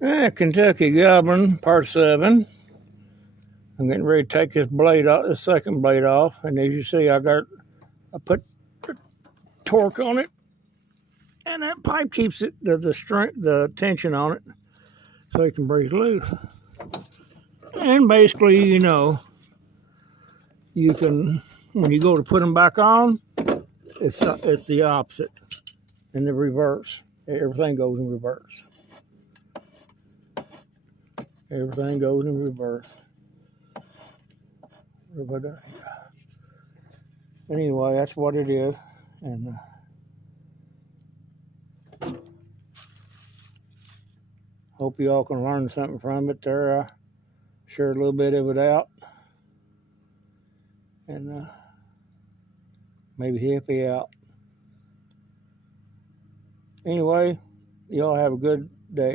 Kentucky Goblin, part 7. I'm getting ready to take this blade off, the second blade off, and as you see, I put torque on it, and that pipe keeps it the strength, the tension on it, so it can breathe loose. And basically, you can, when you go to put them back on, it's the opposite, in the reverse. Everything goes in reverse. Everything goes in reverse. Anyway, that's what it is, and hope you all can learn something from it. There, I shared a little bit of it out, and maybe help you out. Anyway, y'all have a good day.